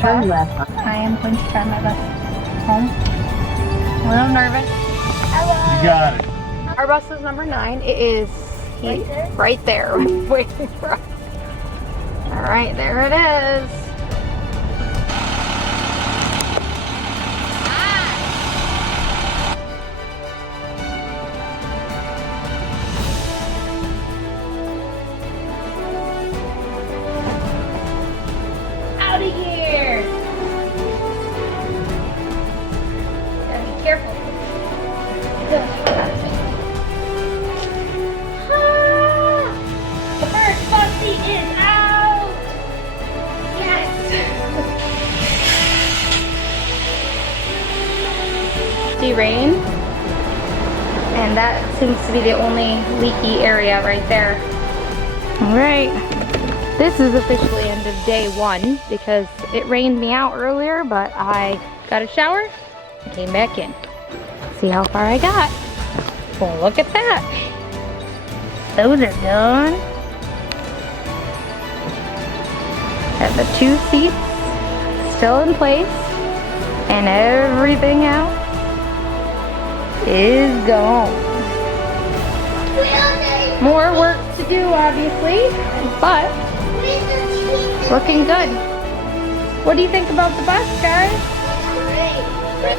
Turn left. I am going to try my best. Home. A little nervous. You got it. Our bus is number 9. It is right there waiting for us. All right, there it is. Out of here! Gotta be careful. The first bus seat is out! Yes! See rain? And that seems to be the only leaky area right there. Alright. This is officially end of day 1 because it rained me out earlier, but I got a shower and came back in. See how far I got. Well, look at that. Those are done. Got the 2 seats still in place and everything else is gone. More work to do, obviously, but looking good. What do you think about the bus, guys? Great.